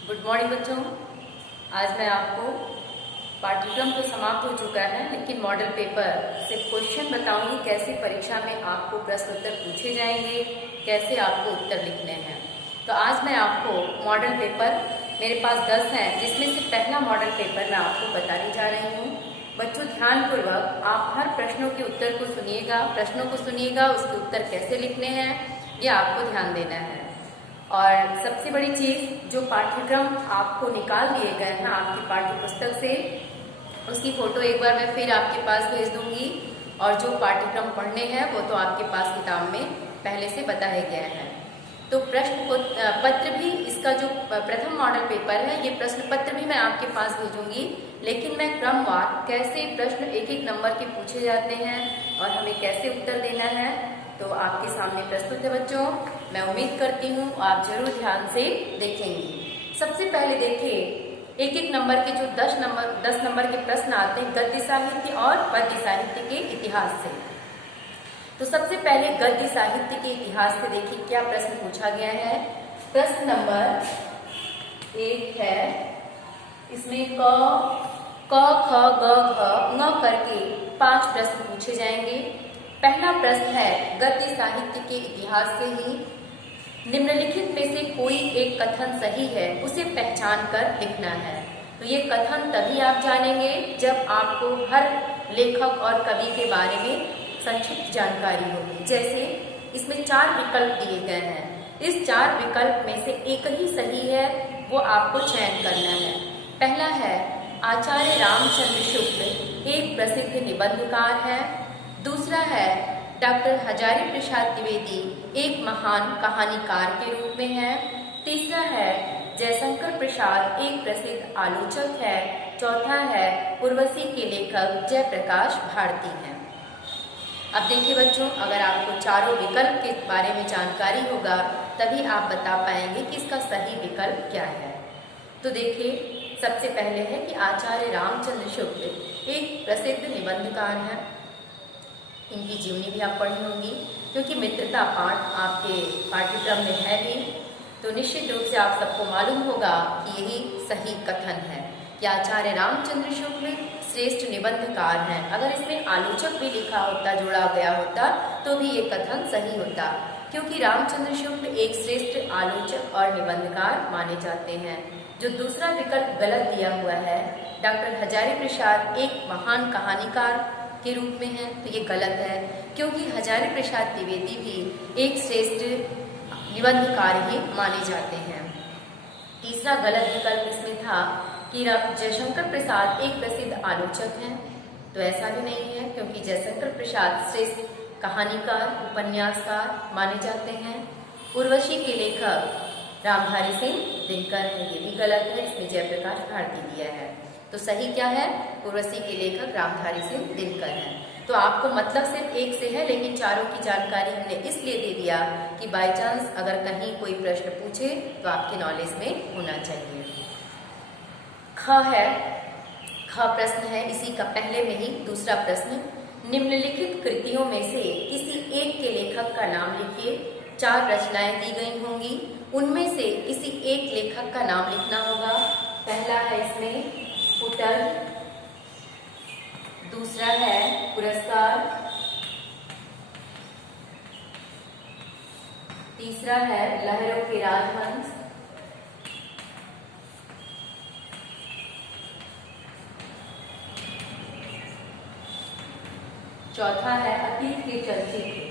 Good morning बच्चों। आज मैं आपको पाठ्यक्रम तो समाप्त हो चुका है, लेकिन मॉडल पेपर से क्वेश्चन बताऊंगी कैसे परीक्षा में आपको प्रश्न उत्तर पूछे जाएंगे, कैसे आपको उत्तर लिखने हैं। तो आज मैं आपको मॉडल पेपर मेरे पास 10 हैं, जिसमें से पहला मॉडल पेपर मैं आपको बताने जा रही हूँ। बच्चों ध्यानपूर्वक आप हर प्रश्नों के उत्तर को सुनिएगा, प्रश्नों को सुनिएगा, उसके उत्तर कैसे लिखने हैं ये आपको ध्यान देना है। और सबसे बड़ी चीज़, जो पाठ्यक्रम आपको निकाल दिए गए हैं आपकी पाठ्य पुस्तक से, उसकी फ़ोटो एक बार मैं फिर आपके पास भेज दूंगी। और जो पाठ्यक्रम पढ़ने हैं वो तो आपके पास किताब में पहले से बताए गए हैं। तो प्रश्न पत्र भी, इसका जो प्रथम मॉडल पेपर है ये प्रश्न पत्र भी मैं आपके पास भेजूंगी, लेकिन मैं क्रमवार कैसे प्रश्न एक एक नंबर के पूछे जाते हैं और हमें कैसे उत्तर देना है तो आपके सामने प्रस्तुत है बच्चों। मैं उम्मीद करती हूँ आप जरूर ध्यान से देखेंगे। सबसे पहले देखिए, एक एक नंबर के जो 10 नंबर के प्रश्न आते हैं गद्य साहित्य और पद्य साहित्य के इतिहास से। तो सबसे पहले गद्य साहित्य के इतिहास से देखिए क्या प्रश्न पूछा गया है। प्रश्न नंबर 1 है, इसमें क ख ग घ ङ करके 5 प्रश्न पूछे जाएंगे। पहला प्रश्न है गद्य साहित्य के इतिहास से ही, निम्नलिखित में से कोई एक कथन सही है, उसे पहचान कर लिखना है। तो ये कथन तभी आप जानेंगे जब आपको हर लेखक और कवि के बारे में संक्षिप्त जानकारी होगी। जैसे इसमें 4 विकल्प दिए गए हैं, इस 4 विकल्प में से एक ही सही है, वो आपको चयन करना है। पहला है आचार्य रामचंद्र शुक्ल एक प्रसिद्ध निबंधकार है। दूसरा है डॉक्टर हजारी प्रसाद द्विवेदी एक महान कहानीकार के रूप में है। तीसरा है जयशंकर प्रसाद एक प्रसिद्ध आलोचक है। चौथा है उर्वशी के लेखक जयप्रकाश भारती हैं। अब देखिए बच्चों, अगर आपको चारों विकल्प के बारे में जानकारी होगा तभी आप बता पाएंगे कि इसका सही विकल्प क्या है। तो देखिए, सबसे पहले है कि आचार्य रामचंद्र शुक्ल एक प्रसिद्ध निबंधकार हैं। इनकी जीवनी भी आप पढ़ी होंगी, क्योंकि मित्रता पाठ आपके पाठ्यक्रम में है भी, तो निश्चित रूप से आप सबको मालूम होगा कि यही सही कथन है कि आचार्य रामचंद्र शुक्ल श्रेष्ठ निबंधकार हैं। अगर इसमें आलोचक भी लिखा होता, जोड़ा गया होता, तो भी ये कथन सही होता, क्योंकि रामचंद्र शुक्ल एक श्रेष्ठ आलोचक और निबंधकार माने जाते हैं। जो दूसरा विकल्प गलत दिया हुआ है, डॉक्टर हजारी प्रसाद एक महान कहानीकार के रूप में है, तो ये गलत है, क्योंकि हजारी प्रसाद द्विवेदी भी एक श्रेष्ठ निबंधकार ही माने जाते हैं। तीसरा गलत विकल्प इसमें था कि जयशंकर प्रसाद एक प्रसिद्ध आलोचक हैं, तो ऐसा भी नहीं है, क्योंकि जयशंकर प्रसाद श्रेष्ठ कहानीकार उपन्यासकार माने जाते हैं। उर्वशी के लेखक रामधारी सिंह दिनकर है, ये भी गलत है, इसमें जयप्रकाश भारती दिया है। तो सही क्या है? उर्वशी के लेखक रामधारी सिंह दिनकर हैं। तो आपको मतलब सिर्फ एक से है, लेकिन चारों की जानकारी हमने इसलिए दे दिया कि बाय चांस अगर कहीं कोई प्रश्न पूछे तो आपके नॉलेज में होना चाहिए। ख है, ख प्रश्न है इसी का पहले में ही दूसरा प्रश्न, निम्नलिखित कृतियों में से किसी एक के लेखक का नाम लिखिए। 4 रचनाएं दी गई होंगी, उनमें से किसी एक लेखक का नाम लिखना होगा। पहला है इसमें पुटल, दूसरा है पुरस्कार, तीसरा है लहरों के राजहंस, चौथा है अतीत के चलचित्र,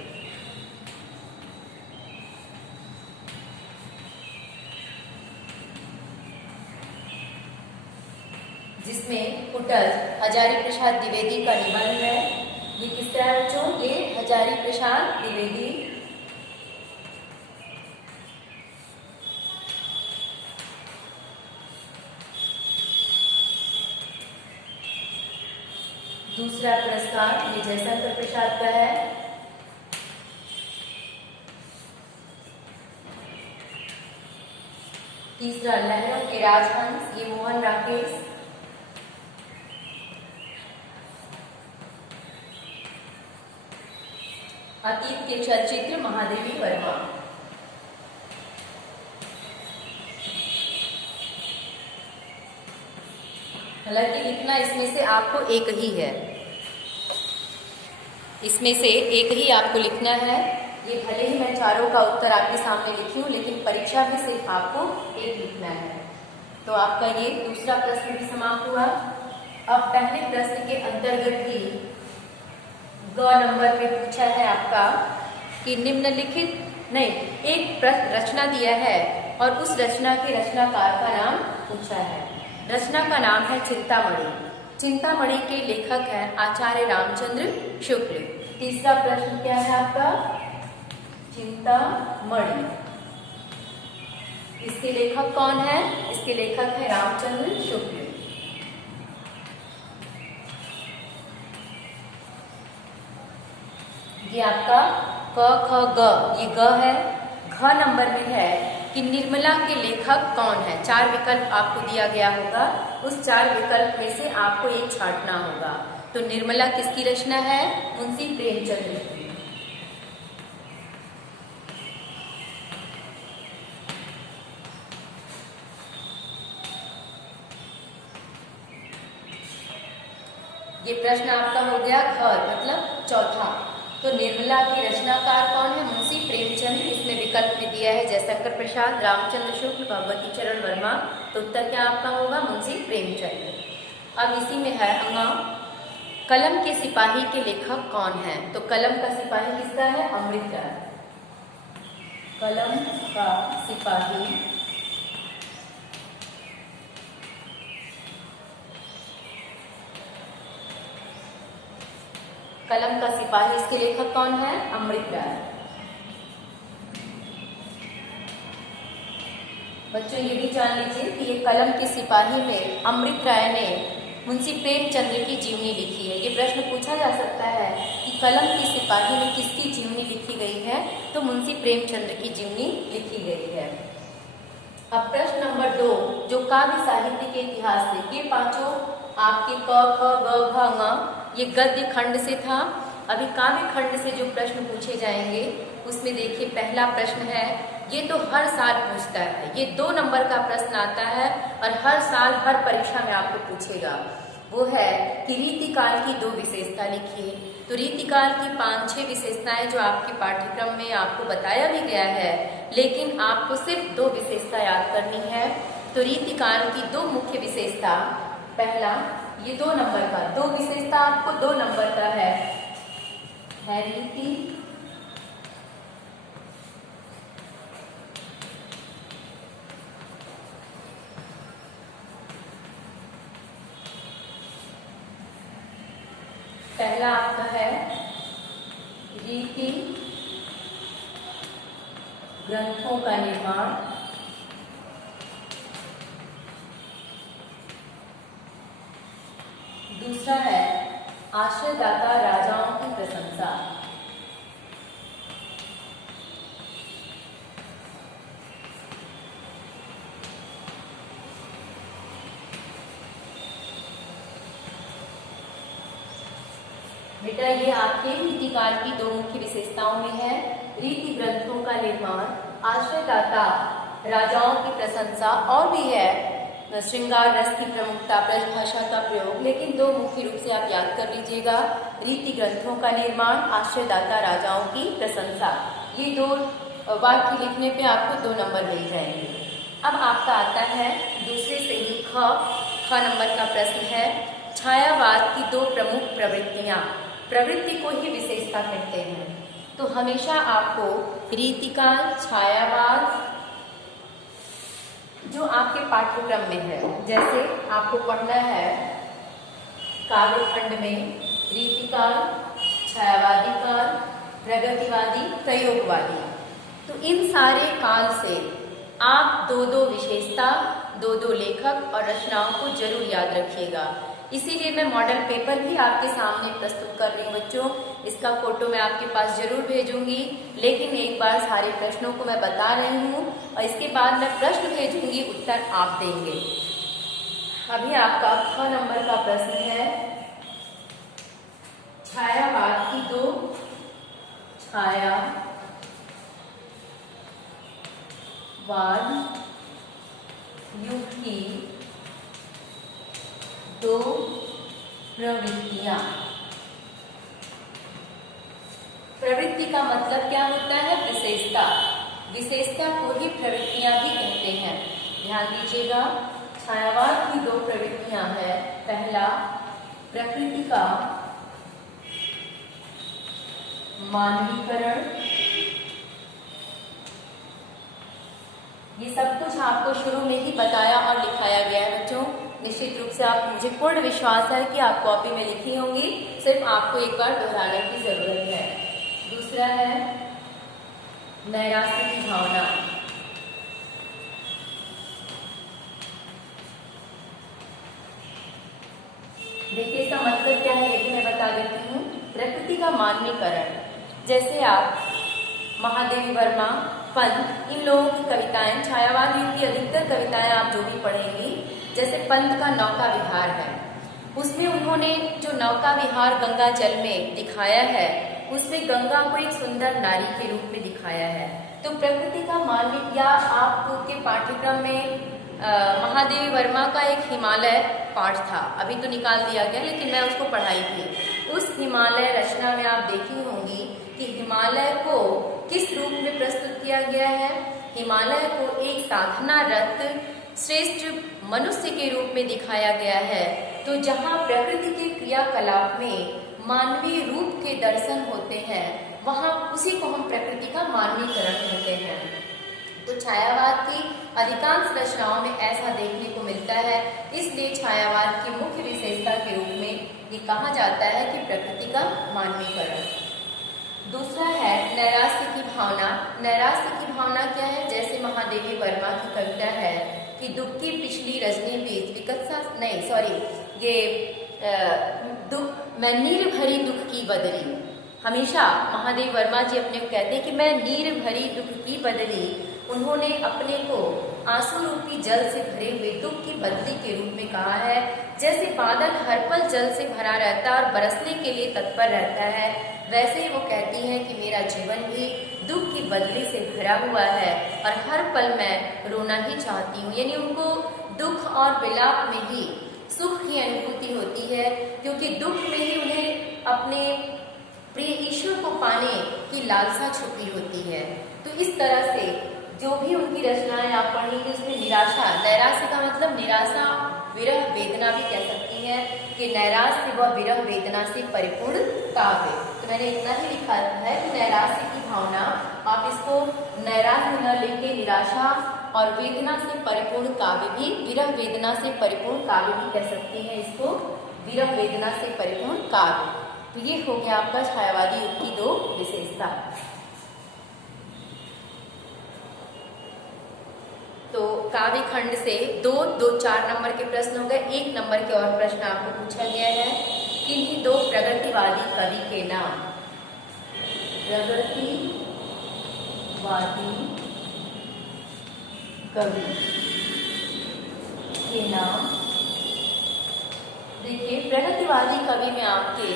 जिसमें पुटल हजारी प्रसाद द्विवेदी का निबंध है। ये किसका है बच्चों? ये हजारी प्रसाद द्विवेदी। दूसरा पुरस्कार ये जयशंकर प्रसाद का है। तीसरा लहरों के राजहंस ये मोहन राकेश। अतीत के चलचित्र महादेवी वर्मा। हालांकि लिखना इसमें से आपको एक ही है, इसमें से एक ही आपको लिखना है। ये भले ही मैं चारों का उत्तर आपके सामने लिखी हूँ, लेकिन परीक्षा में सिर्फ आपको एक लिखना है। तो आपका ये दूसरा प्रश्न भी समाप्त हुआ। अब पहले प्रश्न के अंतर्गत ही ग नंबर पे पूछा है आपका कि निम्नलिखित एक रचना दिया है और उस रचना के रचनाकार का नाम पूछा है। रचना का नाम है चिंतामणि। चिंतामणि के लेखक हैं आचार्य रामचंद्र शुक्ल। तीसरा प्रश्न क्या है आपका? चिंतामणि, इसके लेखक कौन है? इसके लेखक है रामचंद्र शुक्ल। ये आपका क ख ग, ये ग है। घ नंबर में है कि निर्मला के लेखक कौन है। 4 विकल्प आपको दिया गया होगा, उस 4 विकल्प में से आपको एक छांटना होगा। तो निर्मला किसकी रचना है? मुंशी प्रेमचंद्र की। ये प्रश्न आपका हो गया घ, मतलब चौथा। तो निर्मला की रचनाकार कौन है? मुंशी प्रेमचंद। इसमें विकल्प में दिया है जयशंकर प्रसाद, रामचंद्र शुक्ल, भगवती चरण वर्मा। तो उत्तर क्या आपका होगा? मुंशी प्रेमचंद। अब इसी में है अंगा, कलम के सिपाही के लेखक कौन है? तो कलम का सिपाही किसका है? अमृत राय। कलम का सिपाही कलम का सिपाही, इसके लेखक कौन है? अमृत राय। बच्चों ये भी जान लीजिए कि ये कलम के सिपाही में अमृत राय ने मुंशी प्रेमचंद्र की जीवनी लिखी है। ये प्रश्न पूछा जा सकता है कि कलम के सिपाही में किसकी जीवनी लिखी गई है? तो मुंशी प्रेमचंद्र की जीवनी लिखी गई है। अब प्रश्न नंबर 2, जो काव्य साहित्य के इतिहास से, ये पांचों आपके क ख ग घ ङ ये गद्य खंड से था। अभी काव्य खंड से जो प्रश्न पूछे जाएंगे उसमें देखिए पहला प्रश्न है, ये तो हर साल पूछता है, ये 2 नंबर का प्रश्न आता है और हर साल हर परीक्षा में आपको पूछेगा। वो है कि रीतिकाल की 2 विशेषता लिखिए। तो रीतिकाल की 5-6 विशेषताएं जो आपके पाठ्यक्रम में आपको बताया भी गया है, लेकिन आपको सिर्फ 2 विशेषता याद करनी है। तो रीतिकाल की 2 मुख्य विशेषता, पहला ये 2 नंबर का, 2 विशेषता आपको 2 नंबर का है रीति पहला आपका है रीति ग्रंथों का निर्माण। दूसरा है आश्रयदाता राजाओं की प्रशंसा। बेटा ये आपके रीतिकाल की 2 मुख्य विशेषताओं में है रीति ग्रंथों का निर्माण, आश्रयदाता राजाओं की प्रशंसा, और भी है श्रृंगार रस की प्रमुखता, ब्रजभाषा का प्रयोग। लेकिन 2 मुख्य रूप से आप याद कर लीजिएगा, रीति ग्रंथों का निर्माण, आश्रयदाता राजाओं की प्रशंसा। ये 2 वाक्य लिखने पे आपको 2 नंबर मिल जाएंगे। अब आपका आता है दूसरे से ही ख नंबर का प्रश्न है, छायावाद की 2 प्रमुख प्रवृत्तियां। प्रवृत्ति को ही विशेषता कहते हैं। तो हमेशा आपको रीतिकाल, छायावाद जो आपके पाठ्यक्रम में है, जैसे आपको पढ़ना है काव्य खंड में रीतिकाल, छायावादी काल, प्रगतिवादी, प्रयोगवादी। तो इन सारे काल से आप 2-2 विशेषता, 2-2 लेखक और रचनाओं को जरूर याद रखिएगा। इसीलिए मैं मॉडल पेपर भी आपके सामने प्रस्तुत कर रही हूँ बच्चों। इसका फोटो मैं आपके पास जरूर भेजूंगी, लेकिन एक बार सारे प्रश्नों को मैं बता रही हूँ और इसके बाद मैं प्रश्न भेजूंगी, उत्तर आप देंगे। अभी आपका ख नंबर का प्रश्न है, छायावाद की 2 छायावाद युग की दो प्रवृत्तियां। प्रवृत्ति का मतलब क्या होता है? विशेषता। विशेषता को ही प्रवृत्तियां भी कहते हैं। ध्यान दीजिएगा, छायावाद की दो प्रवृत्तियां हैं। पहला, प्रकृति का मानवीकरण। ये सब कुछ आपको शुरू में ही बताया और लिखाया गया है बच्चों। निश्चित रूप से आप, मुझे पूर्ण विश्वास है कि आप कॉपी में लिखी होंगी, सिर्फ आपको एक बार दोहराने की जरूरत है। दूसरा है नैराश्य की भावना। देखिए इसका मतलब क्या है, ये भी मैं बता देती हूँ। प्रकृति का मानवीकरण, जैसे आप महादेवी वर्मा, पंत, इन लोगों की कविताएं, छायावाद युग की अधिकतर कविताएं आप जो भी पढ़ेंगी, जैसे पंत का नौका विहार है, उसमें उन्होंने जो नौका विहार गंगा जल में दिखाया है, उसमें गंगा को एक सुंदर नारी के रूप में दिखाया है। तो प्रकृति का मानवीय, या आपके पाठ्यक्रम में महादेवी वर्मा का एक हिमालय पाठ था, अभी तो निकाल दिया गया, लेकिन मैं उसको पढ़ाई थी। उस हिमालय रचना में आप देखी होंगी कि हिमालय को किस रूप में प्रस्तुत किया गया है। हिमालय को एक साधनारत श्रेष्ठ मनुष्य के रूप में दिखाया गया है। तो जहाँ प्रकृति के क्रियाकलाप में मानवीय रूप के दर्शन होते हैं, वहाँ उसी को हम प्रकृति का मानवीकरण कहते हैं। तो छायावाद की अधिकांश रचनाओं में ऐसा देखने को मिलता है, इसलिए छायावाद की मुख्य विशेषता के रूप में ये कहा जाता है कि प्रकृति का मानवीकरण। दूसरा है नैराश्य की भावना। नैराश्य की भावना क्या है? जैसे महादेवी वर्मा की कविता है कि दुख की पिछली रजनी बीच विकत्सा, नहीं सॉरी, ये दुख, मैं नीर भरी दुख की बदली। हमेशा महादेवी वर्मा जी अपने को कहते हैं कि मैं नीर भरी दुख की बदली। उन्होंने अपने को आंसू रूपी जल से भरे हुए दुख की बदली के रूप में कहा है। जैसे बादल हर पल जल से भरा रहता है और बरसने के लिए तत्पर रहता है, वैसे ही वो कहती हैं कि मेरा जीवन भी दुख की बदली से भरा हुआ है और हर पल मैं रोना ही चाहती हूँ। यानी उनको दुख और विलाप में ही सुख की अनुभूति होती है, क्योंकि दुख में ही उन्हें अपने प्रिय ईश्वर को पाने की लालसा छुपी होती है। तो इस तरह से जो भी उनकी रचनाएं आप पढ़ेंगे उसमें निराशा, नैराश्य का मतलब निराशा, विरह वेदना भी कह सकती हैं कि नैराश्य व विरह वेदना से परिपूर्ण काव्य। तो मैंने इतना ही लिखा है कि नैराश्य की भावना, आप इसको नैराश्य न लेके निराशा और वेदना से परिपूर्ण काव्य भी, विरह वेदना से परिपूर्ण काव्य भी कह सकती हैं इसको, विरह वेदना से परिपूर्ण काव्य। तो ये हो गया आपका छायावादी युग की दो विशेषता। तो काव्य खंड से दो 4 नंबर के प्रश्न हो गए। 1 नंबर के और प्रश्न आपको पूछा गया है, किन्हीं दो प्रगतिवादी कवि के नाम। प्रगतिवादी कवि के नाम। देखिए प्रगतिवादी कवि में आपके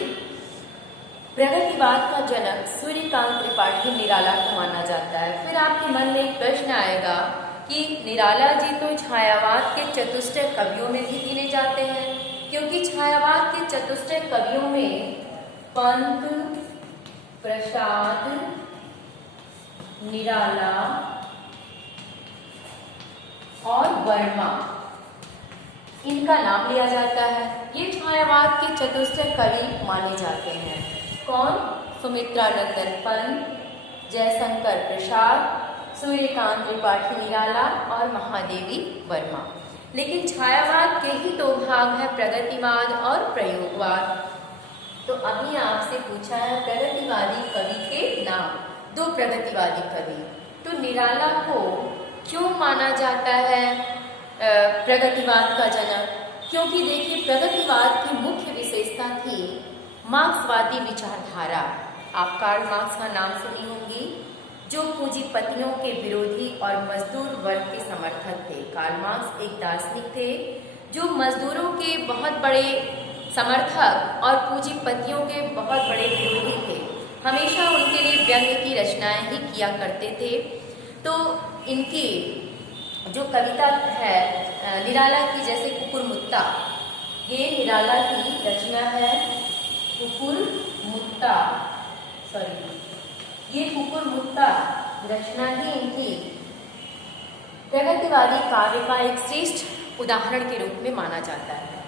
प्रगतिवाद का जनक सूर्यकांत त्रिपाठी निराला को माना जाता है। फिर आपके मन में एक प्रश्न आएगा कि निराला जी तो छायावाद के चतुष्टय कवियों में भी गिने जाते हैं, क्योंकि छायावाद के चतुष्टय कवियों में पंत, प्रसाद, निराला और वर्मा, इनका नाम लिया जाता है। ये छायावाद के चतुष्टय कवि माने जाते हैं। कौन? सुमित्रानंदन पंत, जयशंकर प्रसाद, सूर्यकांत त्रिपाठी निराला और महादेवी वर्मा। लेकिन छायावाद के ही दो भाग हैं, प्रगतिवाद और प्रयोगवाद। तो अभी आपसे पूछा है प्रगतिवादी कवि के नाम, दो प्रगतिवादी कवि। तो निराला को क्यों माना जाता है प्रगतिवाद का जनक? क्योंकि देखिए प्रगतिवाद की मुख्य विशेषता थी मार्क्सवादी विचारधारा। आप कार्ल मार्क्स का नाम सुनी होंगी, जो पूंजीपतियों के विरोधी और मजदूर वर्ग के समर्थक थे। कार्ल मार्क्स एक दार्शनिक थे जो मजदूरों के बहुत बड़े समर्थक और पूंजीपतियों के बहुत बड़े विरोधी थे। हमेशा उनके लिए व्यंग्य की रचनाएं ही किया करते थे। तो इनकी जो कविता है निराला की, जैसे कुकुरमुत्ता, ये निराला की रचना है कुकुरमुत्ता, ये कुकुरमुत्ता रचना ही इनकी प्रगतिवादी काव्य का एक श्रेष्ठ उदाहरण के रूप में माना जाता है।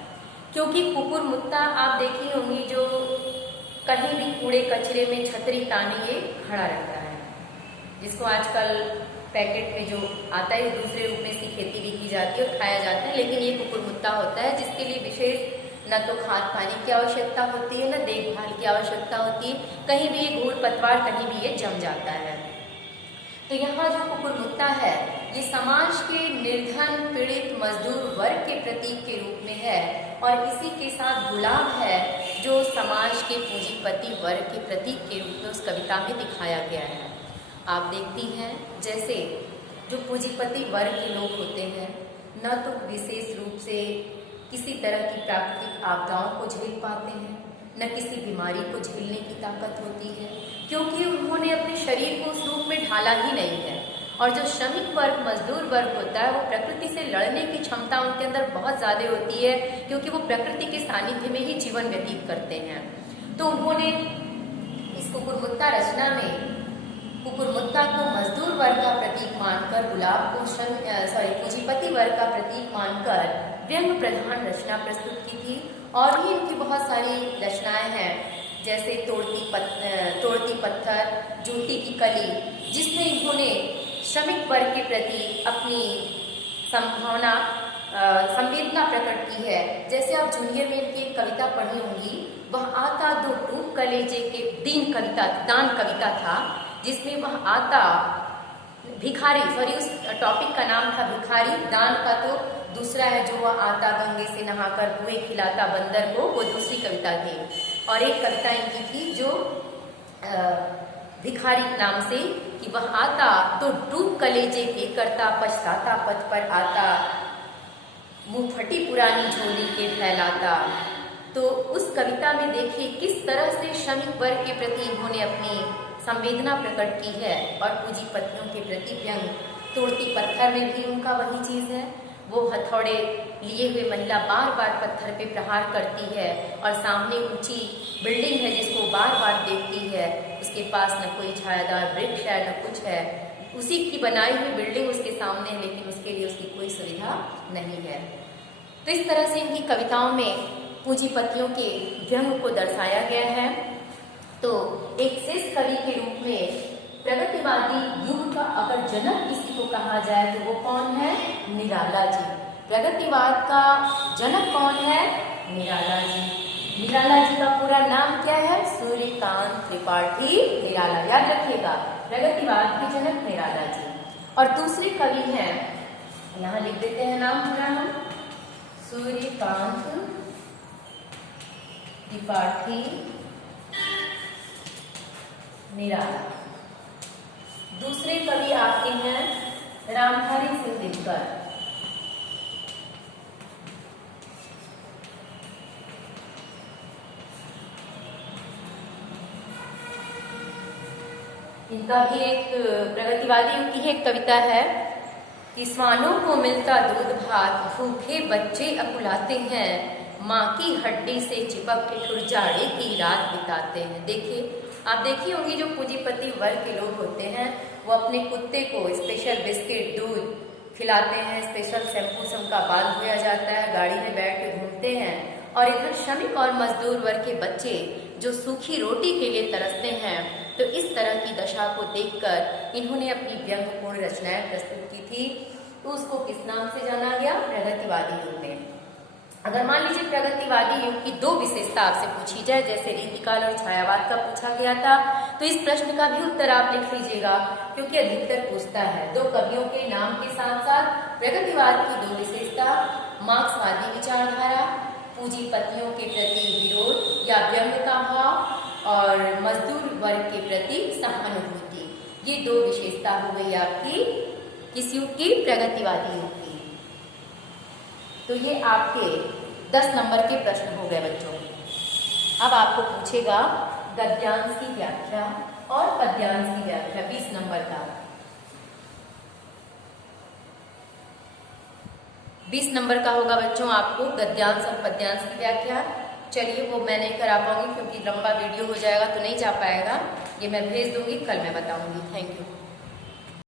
क्योंकि कुकुरमुत्ता आप देखी होंगी, जो कहीं भी कूड़े कचरे में छतरी ताने ये खड़ा रहता है, जिसको आजकल पैकेट में जो आता है दूसरे रूप में इसकी खेती भी की जाती है और खाया जाता है, लेकिन ये कुकुरमुत्ता होता है जिसके लिए विशेष न तो खाद पानी की आवश्यकता होती है, न देखभाल की आवश्यकता होती है। कहीं भी ये घूर पतवार कहीं भी ये जम जाता है। तो यहाँ जो कुकुरमुत्ता है ये समाज के निर्धन पीड़ित मजदूर वर्ग के प्रतीक के रूप में है, और इसी के साथ गुलाब है जो समाज के पूंजीपति वर्ग के प्रतीक के रूप में उस कविता में दिखाया गया है। आप देखती हैं जैसे जो पूंजीपति वर्ग के लोग होते हैं न तो विशेष रूप से किसी तरह की प्राकृतिक आपदाओं को झेल पाते हैं, न किसी बीमारी को झेलने की ताकत होती है, क्योंकि उन्होंने अपने शरीर को उस रूप में ढाला ही नहीं है। और जो श्रमिक वर्ग मजदूर वर्ग होता है वो प्रकृति से लड़ने की क्षमता उनके अंदर बहुत ज़्यादा होती है, क्योंकि वो प्रकृति के सानिध्य में ही जीवन व्यतीत करते हैं। तो उन्होंने इस कुकुरमुत्ता रचना में कुकुरमुत्ता को मजदूर वर्ग का प्रतीक मानकर, गुलाब को पूंजीपति वर्ग का प्रतीक मानकर व्यंग प्रधान रचना प्रस्तुत की थी। और भी इनकी बहुत सारी रचनाएं हैं, जैसे तोड़ती पत्थर, जूती की कली, जिसमें इन्होंने श्रमिक वर्ग के प्रति अपनी संवेदना प्रकट की है। जैसे आप जूनियर में इनकी एक कविता पढ़ी होंगी, वह आता दो टूक कलेजे के दान कविता था, जिसमें वह आता भिखारी, उस टॉपिक का नाम था भिखारी, दान का तो दूसरा है जो वह आता गंगे से नहाकर कुएं खिलाता बंदर को, वो दूसरी कविता थी। और एक कविता इनकी थी जो भिखारी नाम से, कि वह आता तो डूब कलेजे के करता, पछताता पथ पर आता, मुंह फटी पुरानी झोली के फैलाता। तो उस कविता में देखिए किस तरह से श्रमिक वर्ग के प्रति इन्होंने अपनी संवेदना प्रकट की है, और पूंजीपतियों के प्रति व्यंग। तोड़ती पत्थर में भी उनका वही चीज है, वो हथौड़े लिए हुए महिला बार बार पत्थर पे प्रहार करती है, और सामने ऊंची बिल्डिंग है जिसको बार बार देखती है, उसके पास न कोई छायादार वृक्ष है न कुछ है, उसी की बनाई हुई बिल्डिंग उसके सामने है, लेकिन उसके लिए उसकी कोई सुविधा नहीं है। तो इस तरह से इनकी कविताओं में पूंजीपतियों के व्यंग को दर्शाया गया है। तो एक श्रेष्ठ कवि के रूप में प्रगतिवादी युग का अगर जनक किसी को कहा जाए तो वो कौन है? निराला जी। प्रगतिवाद का जनक कौन है? निराला जी। निराला जी का पूरा नाम क्या है? सूर्यकांत त्रिपाठी निराला, याद रखिएगा, प्रगतिवाद के जनक निराला जी। और दूसरे कवि हैं, यहाँ लिख देते हैं नाम पूरा हम, सूर्यकांत त्रिपाठी निराला। दूसरे कवि आपके हैं रामधारी सिंह दिनकर। इनका भी एक प्रगतिवादी युग की एक कविता है कि स्वानों को मिलता दूध भात, भूखे बच्चे अकुलाते हैं, माँ की हड्डी से चिपक के ठुरजाड़े की रात बिताते हैं। देखिए, आप देखी होंगी जो पूंजीपति वर्ग के लोग होते हैं वो अपने कुत्ते को स्पेशल बिस्किट दूध खिलाते हैं, स्पेशल शैम्पू से उनका बाल धोया जाता है, गाड़ी में बैठ के घूमते हैं, और इधर श्रमिक और मजदूर वर्ग के बच्चे जो सूखी रोटी के लिए तरसते हैं। तो इस तरह की दशा को देखकर इन्होंने अपनी व्यंग्यपूर्ण रचनाएं प्रस्तुत की थी। तो उसको किस नाम से जाना गया? प्रगतिवादी युग में। अगर मान लीजिए प्रगतिवादी युग की दो विशेषता आपसे पूछी जाए, जैसे रीतिकाल और छायावाद का पूछा गया था, तो इस प्रश्न का भी उत्तर आप लिख लीजिएगा, क्योंकि अधिकतर पूछता है। दो कवियों के नाम के साथ साथ प्रगतिवाद की दो विशेषता, मार्क्सवादी विचारधारा, पूंजीपतियों के प्रति विरोध या व्यंग का भाव, और मजदूर वर्ग के प्रति सहानुभूति, ये दो विशेषता हो गई आपकी किस युग की? प्रगतिवादी युग की। तो ये आपके 10 नंबर के प्रश्न हो गए बच्चों। अब आपको पूछेगा गद्यांश की व्याख्या और पद्यांश की व्याख्या, 20 नंबर का। 20 नंबर का होगा बच्चों आपको गद्यांश और पद्यांश की व्याख्या। चलिए वो मैं नहीं करा पाऊंगी क्योंकि लंबा वीडियो हो जाएगा तो नहीं जा पाएगा, ये मैं भेज दूंगी, कल मैं बताऊंगी। Thank you.